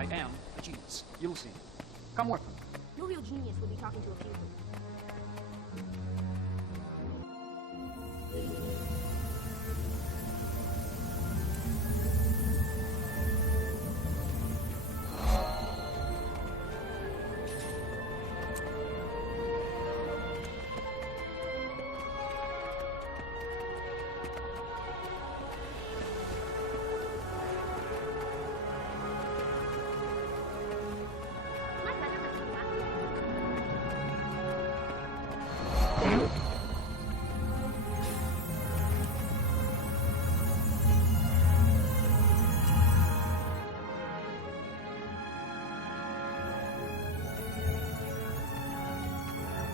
I am a genius. You'll see. Come work for me. No real genius would be talking to a few.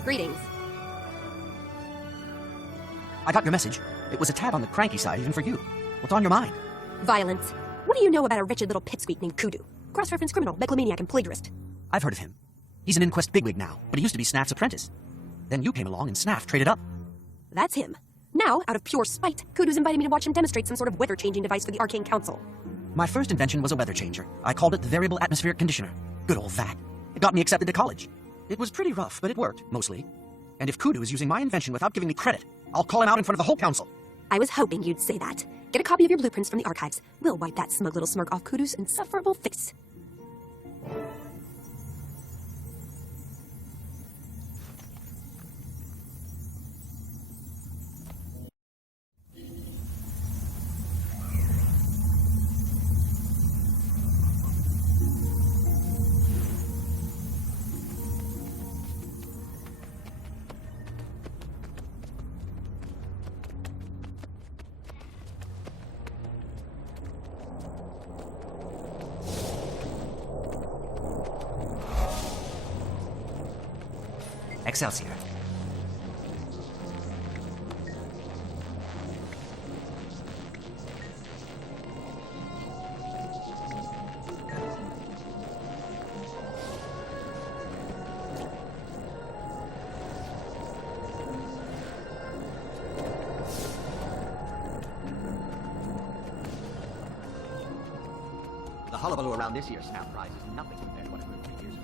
Greetings. I got your message. It was a tad on the cranky side even for you. What's on your mind? Violence. What do you know about a wretched little pipsqueak named Kudu? Cross-reference criminal, megalomaniac, and plagiarist. I've heard of him. He's an Inquest bigwig now, but he used to be Snaff's apprentice. Then you came along and Snaff traded up. That's him. Now, out of pure spite, Kudu's invited me to watch him demonstrate some sort of weather-changing device for the Arcane Council. My first invention was a weather changer. I called it the Variable Atmospheric Conditioner. Good old that. It got me accepted to college. It was pretty rough, but it worked, mostly. And if Kudu is using my invention without giving me credit, I'll call him out in front of the whole council. I was hoping you'd say that. Get a copy of your blueprints from the archives. We'll wipe that smug little smirk off Kudu's insufferable face. Excelsior. The hullabaloo around this year's Snap Prize is nothing compared to what it was 3 years ago.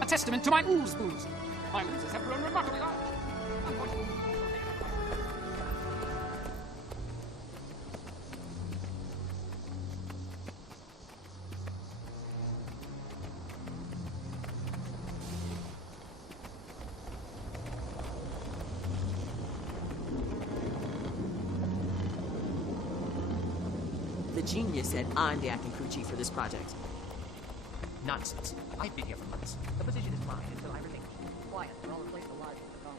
A testament to my ooze-booze. My lenses have grown remarkably large. Unfortunately. The genius said I'm the acting crew chief for this project. Nonsense. I've been here for months. The position is mine until I relinquish it. Quiet, or I'll replace the large with the phone.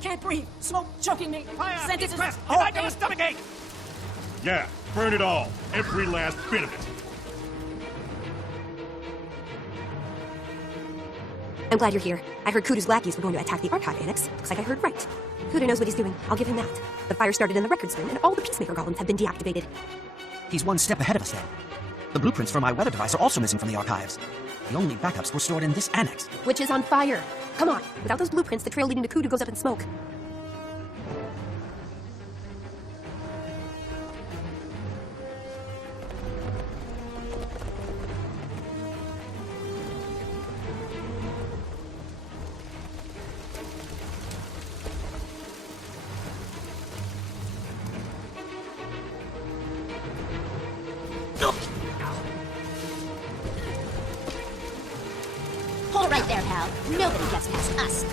Can't breathe. Smoke choking me. Fire! Sentence is... Crest! Oh, I got a stomachache! Yeah, burn it all. Every last bit of it. I'm glad you're here. I heard Kudu's lackeys were going to attack the archive annex. Looks like I heard right. Kudu knows what he's doing. I'll give him that. The fire started in the records room, and all the Peacemaker golems have been deactivated. He's one step ahead of us then. The blueprints for my weather device are also missing from the archives. The only backups were stored in this annex. Which is on fire. Come on. Without those blueprints, the trail leading to Kudu goes up in smoke. Hold it right there, pal. Nobody gets past us.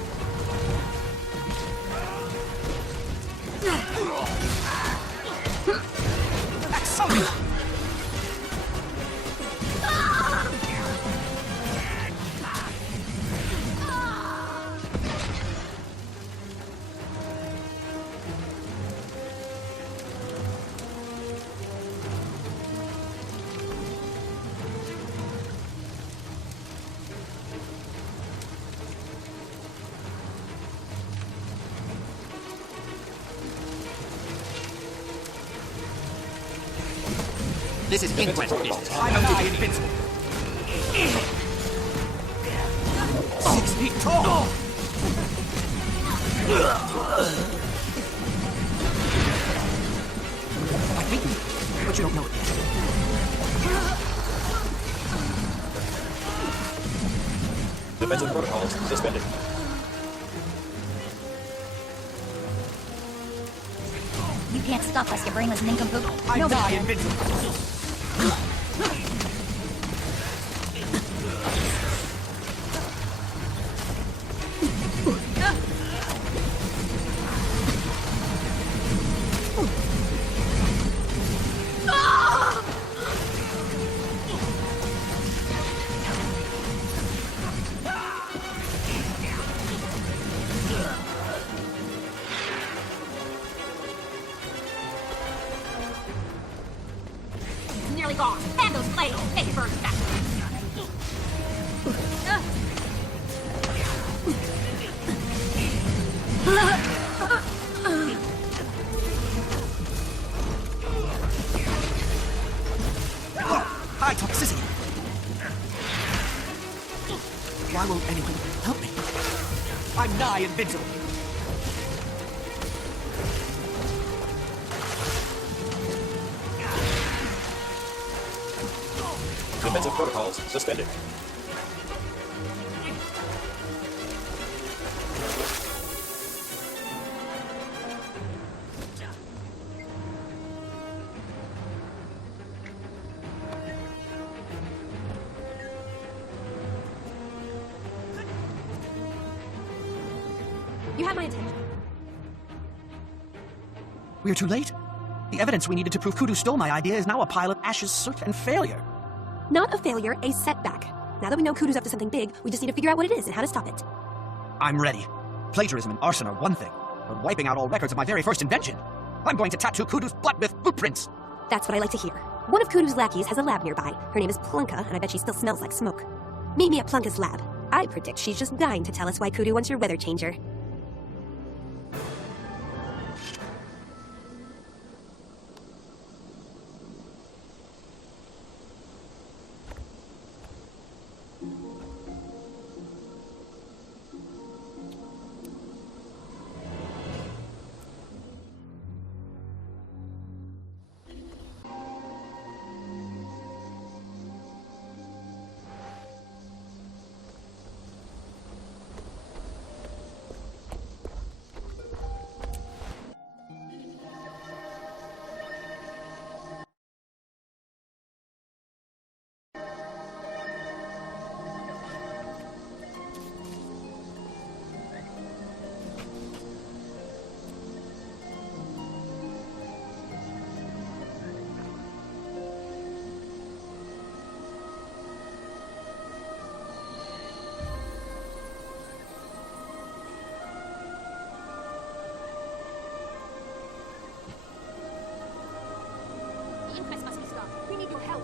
This is inquest business. I'm nigh invincible. 6 feet tall! I beat you, but you don't know it yet. Defensive protocols suspended. You can't stop us, you brainless nincompoop. I'm nigh invincible. Nearly gone. And those flames. Make it burn faster. High toxicity. Why won't anyone help me? I'm nigh invincible. Defensive protocols suspended. You have my attention. We're too late. The evidence we needed to prove Kudu stole my idea is now a pile of ashes, soot, and failure. Not a failure, a setback. Now that we know Kudu's up to something big, we just need to figure out what it is and how to stop it. I'm ready. Plagiarism and arson are one thing, but wiping out all records of my very first invention. I'm going to tattoo Kudu's butt with blueprints. That's what I like to hear. One of Kudu's lackeys has a lab nearby. Her name is Plunka, and I bet she still smells like smoke. Meet me at Plunka's lab. I predict she's just dying to tell us why Kudu wants your weather changer. The inquest must be stopped. We need your help.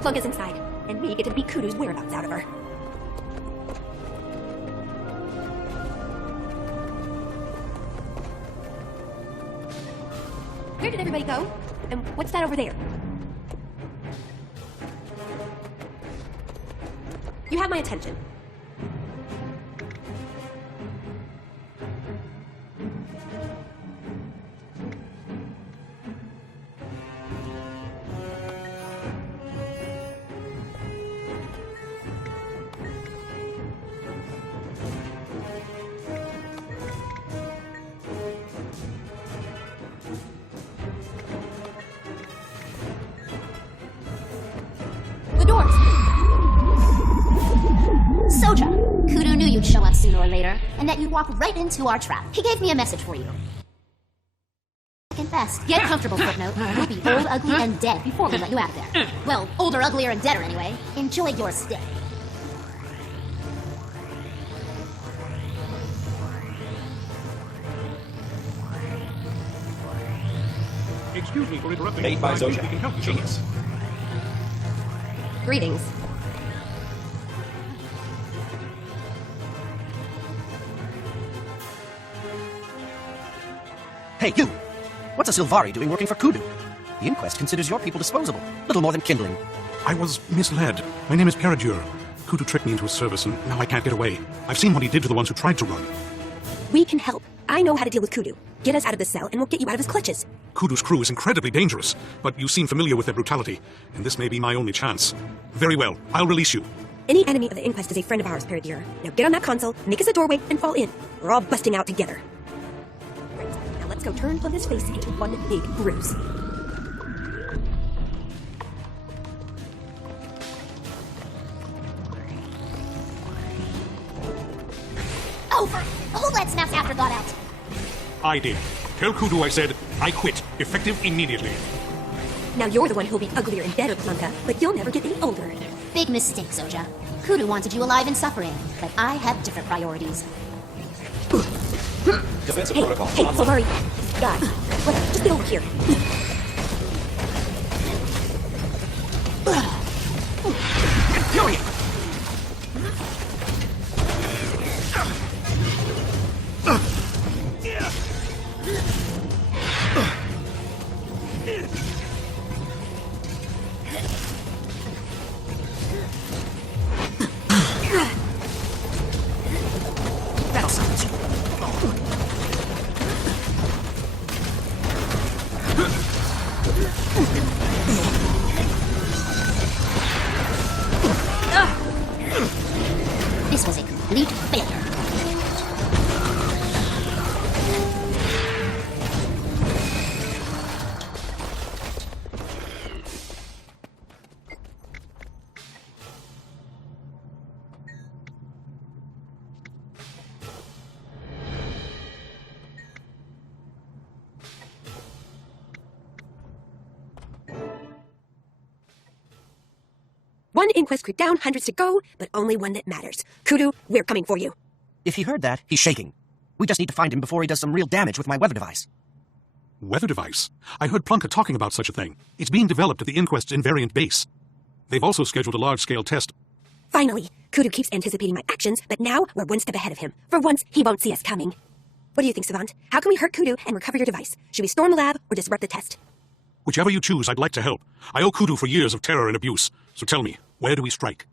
Plunka's inside, and we get to beat Kudu's whereabouts out of her. Where did everybody go? And what's that over there? You have my attention. you'd show up sooner or later, and that you'd walk right into our trap. He gave me a message for you. Second best. Get comfortable, Footnote. You'll be old, ugly, and dead before we let you out of there. Well, older, uglier, and deader anyway. Enjoy your stay. Excuse me for interrupting. Made by I think Zojak. we can help each other. Genius. Greetings. Hey, you! What's a Sylvari doing working for Kudu? The inquest considers your people disposable. Little more than kindling. I was misled. My name is Peradure. Kudu tricked me into his service, and now I can't get away. I've seen what he did to the ones who tried to run. We can help. I know how to deal with Kudu. Get us out of this cell, and we'll get you out of his clutches. Kudu's crew is incredibly dangerous, but you seem familiar with their brutality, and this may be my only chance. Very well, I'll release you. Any enemy of the inquest is a friend of ours, Peradure. Now get on that console, make us a doorway, and fall in. We're all busting out together. Right, now let's go turn Plunga's face into one big bruise. Over! Who let Snaps After got out? I did. Tell Kudu I said, I quit. Effective immediately. Now you're the one who'll be uglier and deader, Plunga, but you'll never get any older. Big mistake, Zoja. Kudu wanted you alive and suffering, but I have different priorities. Defensive Hey, protocol. hey, Sylvari. God, whatever, just get over here. Infuriate! That'll silence you. This was a complete failure. One inquest creep down, hundreds to go, but only one that matters. Kudu, we're coming for you. If he heard that, he's shaking. We just need to find him before he does some real damage with my weather device. Weather device? I heard Plunka talking about such a thing. It's being developed at the Inquest's invariant base. They've also scheduled a large-scale test. Finally, Kudu keeps anticipating my actions, but now we're one step ahead of him. For once, he won't see us coming. What do you think, Savant? How can we hurt Kudu and recover your device? Should we storm the lab or disrupt the test? Whichever you choose, I'd like to help. I owe Kudu for years of terror and abuse. So tell me, where do we strike?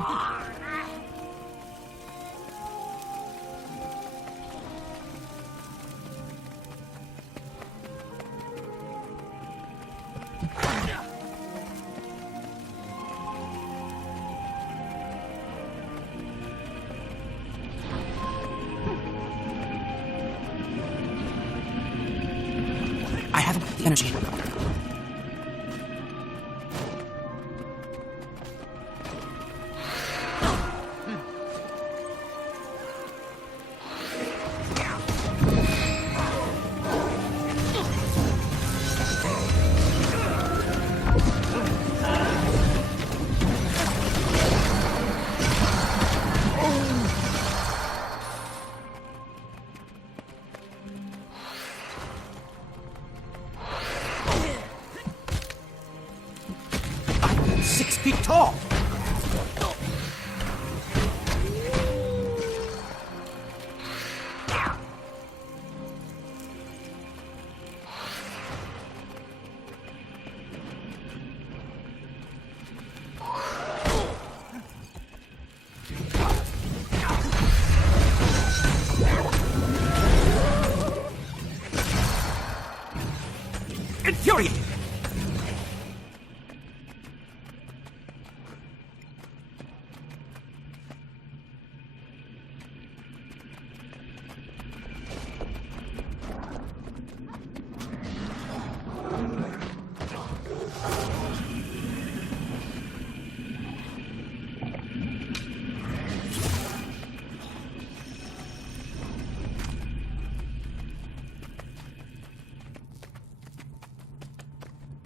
I haven't the energy. I'm 6 feet tall. Infuriating!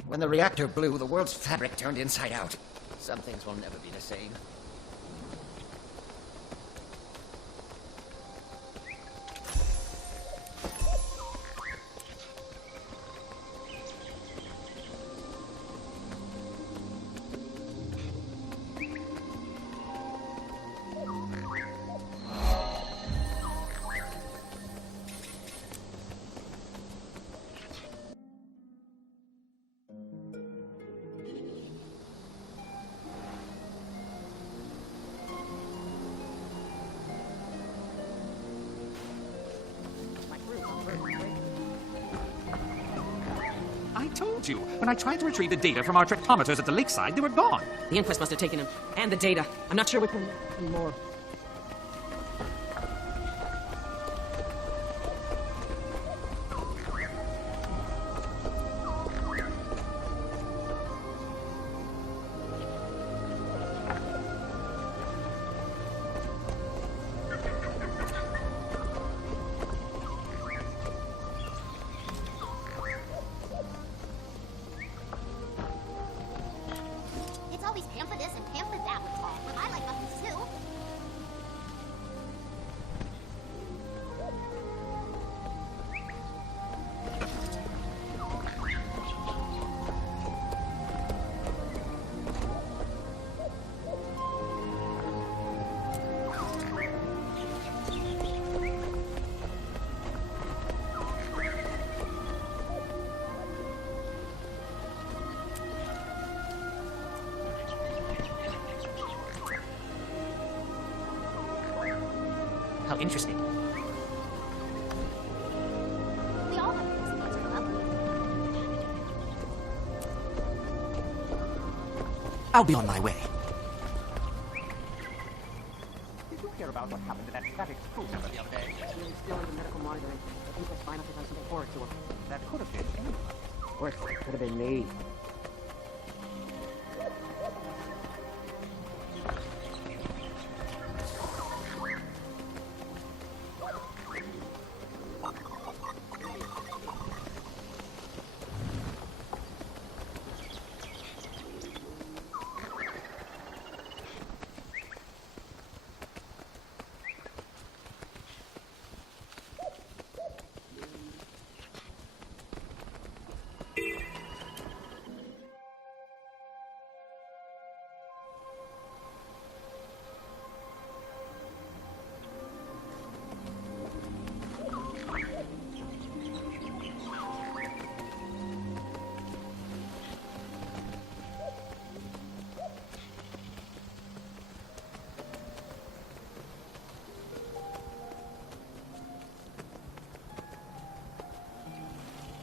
When the reactor blew, the world's fabric turned inside out. Some things will never be the same. I told you. When I tried to retrieve the data from our tractometers at the lakeside, they were gone. The inquest must have taken him. And the data. I'm not sure which one more. It's always pamper this and pamper that with Paul, but I like muffins too. How interesting. We all have things that turn up. I'll be on my way. Did you hear about what happened to that static crew member the other day? He's still under medical monitoring. I think that's fine if there's something forward to him. That could have been anyone. Or it could have been me.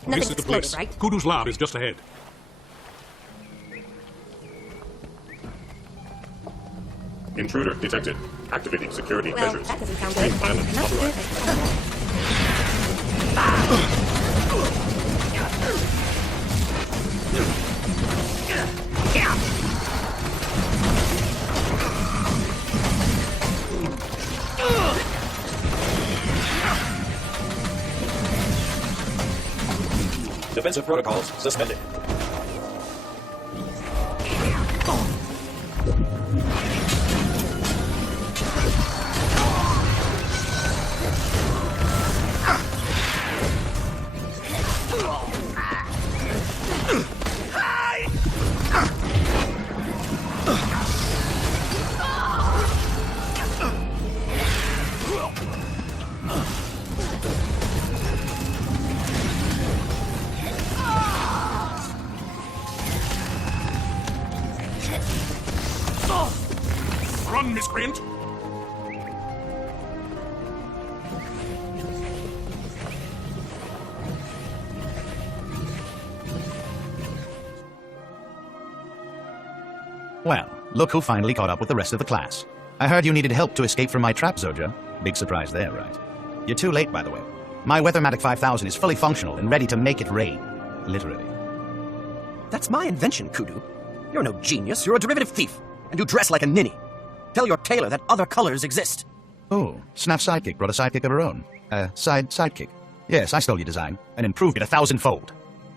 Nothing's This is the exploded, place. right? Kudu's lab is just ahead. Intruder detected. Activating security Well, measures. that doesn't sound Stream good. island Not authorized. good. Defensive protocols suspended. Run, miscreant! Well, look who finally caught up with the rest of the class. I heard you needed help to escape from my trap, Zodja. Big surprise there, right? You're too late, by the way. My Weathermatic 5000 is fully functional and ready to make it rain. Literally. That's my invention, Kudu. You're no genius, you're a derivative thief. And you dress like a ninny. Tell your tailor that other colors exist. Oh, Snaf's sidekick brought a sidekick of her own. Sidekick. Yes, I stole your design, and improved it 1,000-fold.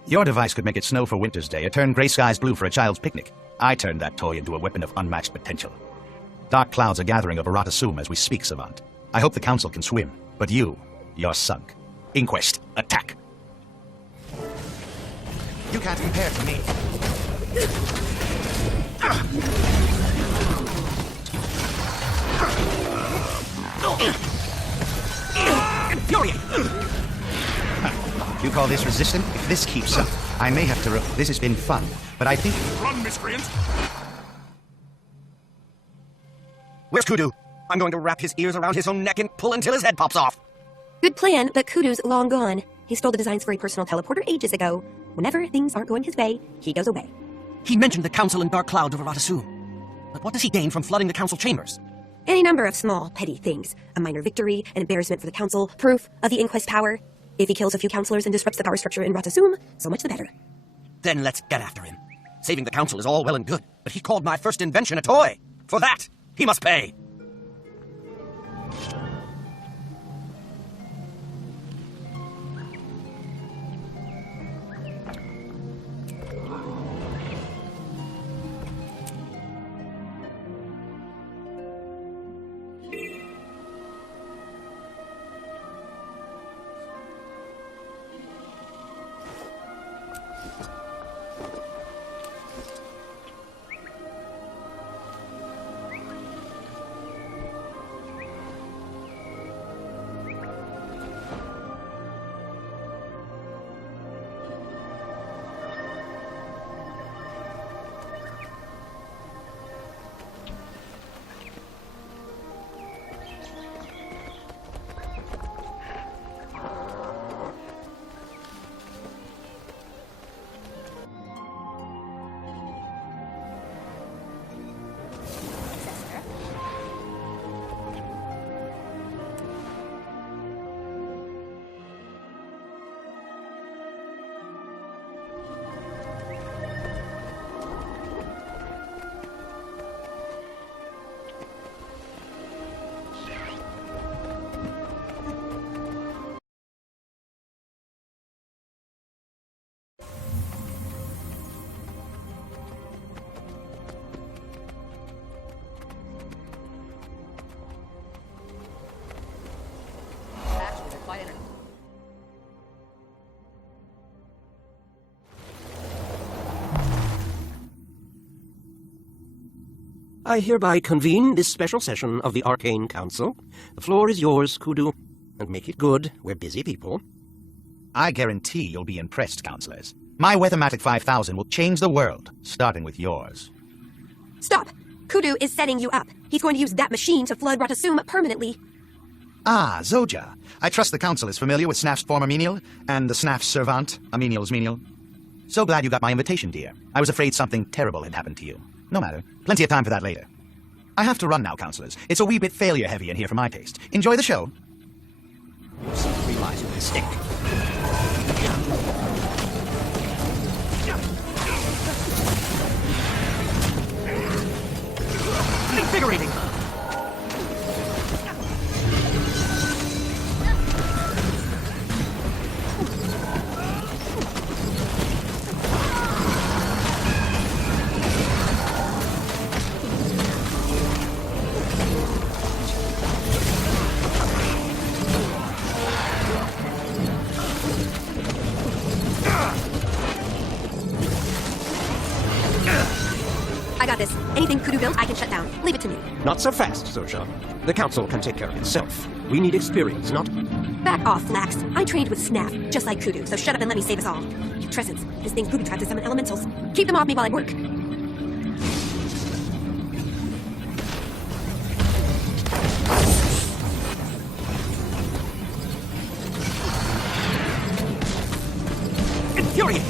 Your device could make it snow for Winter's Day, or turn gray skies blue for a child's picnic. I turned that toy into a weapon of unmatched potential. Dark clouds are gathering over Ratasum as we speak, Savant. I hope the Council can swim, but you're sunk. Inquest, attack! You can't compare to me. Infuriate! You call this resistant? If this keeps up, I may have to this has been fun, but I think... Run, miscreant! Where's Kudu? I'm going to wrap his ears around his own neck and pull until his head pops off. Good plan, but Kudu's long gone. He stole the designs for a personal teleporter ages ago. Whenever things aren't going his way, he goes away. He mentioned the Council and dark clouds over Ratasum. But what does he gain from flooding the Council chambers? Any number of small, petty things. A minor victory, an embarrassment for the Council, proof of the Inquest power. If he kills a few councilors and disrupts the power structure in Ratasum, so much the better. Then let's get after him. Saving the Council is all well and good, but he called my first invention a toy. For that, he must pay. Actually, they're quite entertaining. I hereby convene this special session of the Arcane Council. The floor is yours, Kudu. And make it good. We're busy people. I guarantee you'll be impressed, counselors. My Weathermatic 5000 will change the world, starting with yours. Stop! Kudu is setting you up. He's going to use that machine to flood Ratasum permanently. Ah, Zoja. I trust the council is familiar with Snaf's former menial, and the Snaf's servant, a menial's menial. So glad you got my invitation, dear. I was afraid something terrible had happened to you. No matter. Plenty of time for that later. I have to run now, counselors. It's a wee bit failure-heavy in here for my taste. Enjoy the show. You seem to realize you're a mistake. Invigorating! I got this. Anything Kudu built, I can shut down. Leave it to me. Not so fast, Zoja. The council can take care of itself. We need experience, not... Back off, Flax. I trained with Snaf, just like Kudu, so shut up and let me save us all. Trescents. This thing's booby trapped to summon elementals. Keep them off me while I work. Infuriating!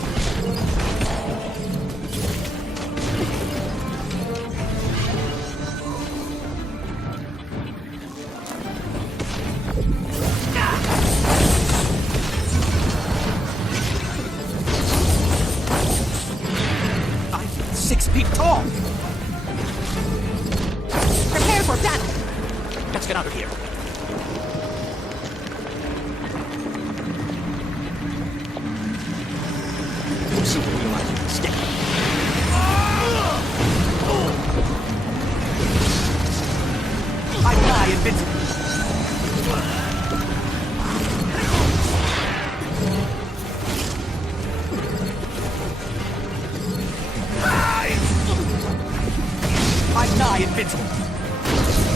I'm 6 feet tall! Prepare for battle! Let's get out of here. You seem to realize your mistake. I die invincible. I die invincible.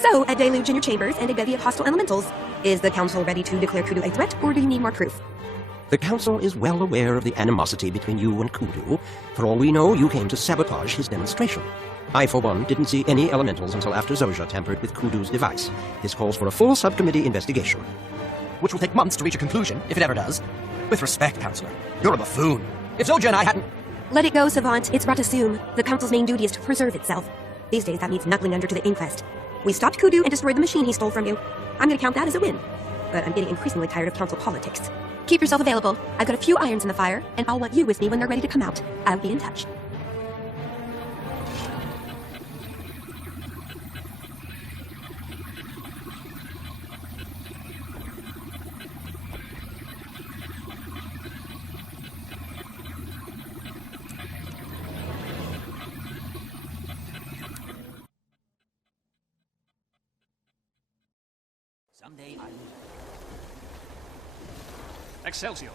So, a deluge in your chambers and a bevy of hostile elementals. Is the council ready to declare Kudu a threat, or do you need more proof? The council is well aware of the animosity between you and Kudu. For all we know, you came to sabotage his demonstration. I, for one, didn't see any elementals until after Zoja tampered with Kudu's device. This calls for a full subcommittee investigation. Which will take months to reach a conclusion, if it ever does. With respect, Counselor, you're a buffoon. If Zoja and I hadn't... Let it go, Savant. It's brought assume. The council's main duty is to preserve itself. These days, that means knuckling under to the inquest. We stopped Kudu and destroyed the machine he stole from you. I'm gonna count that as a win. But I'm getting increasingly tired of council politics. Keep yourself available. I've got a few irons in the fire, and I'll want you with me when they're ready to come out. I'll be in touch. Someday I will... Excelsior.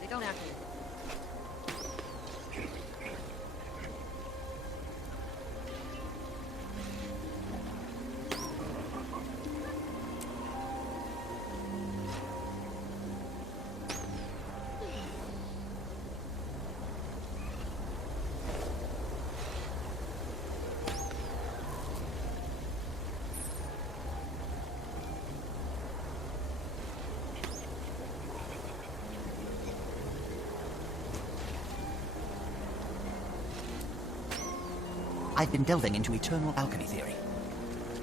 They don't have to. I've been delving into eternal alchemy theory.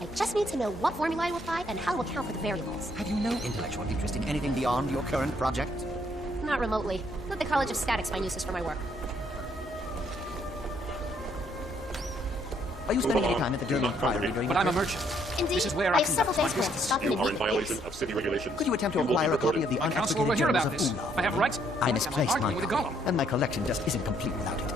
I just need to know what formula to apply and how to account for the variables. Have you no intellectual interest in anything beyond your current project? Not remotely. Let the College of Statics find uses for my work. Are you spending any time at the Derby Priory during But your I'm a trip? merchant. Indeed, This is where I I have several conduct base my plans to business. stop them You are in immediately. violation of city regulations. Could you attempt to You will be acquire a copy reported. of the The council will uneducated hear journals about of this. Umlaut? I have rights. I Am misplaced my arguing with a copy, golem. and my collection just isn't complete without it.